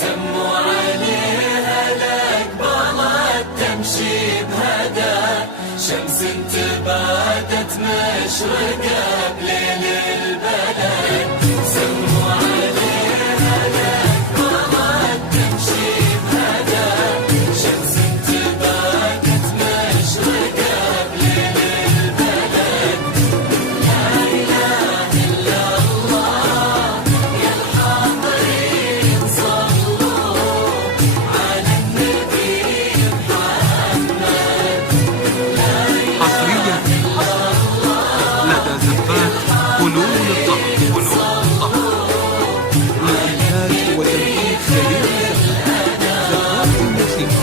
سموا عليها الأقبلت تمشي بهدى، شمس تبادت مشرقة بليل البلد. سموا عليها الأقبلت تمشي بهدى، شمس تبادت مشرقة بليل البلد. لا إله إلا الله يا الحاضرين صلوا على النبي محمد. حصريا لدى زفات فنون الطهر. الإنتاج وتنفيذ سريع زفات الموسيقى.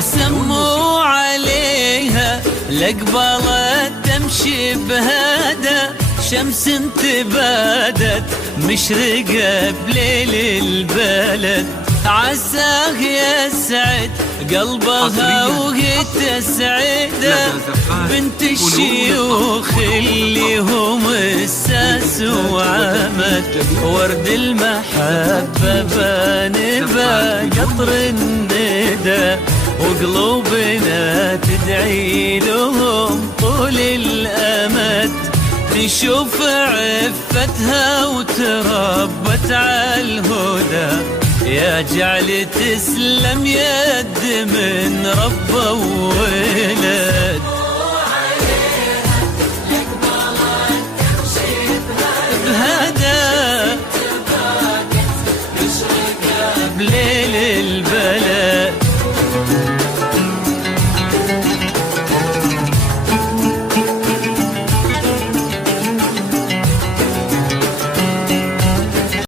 سموا عليها لقبلت تمشي بهدى، شمس تبادت مشرقة بليل البلد. عساه يسعد قلبها وهي تسعده، بنت الشيوخ اللي هم الساس وعمد. ورد المحبة بانبا قطر الندى، وقلوبنا تدعي لهم طول الأمد. نشوف عفتها وتربت على الهدى، يا جعل تسلم يد من رب وولد.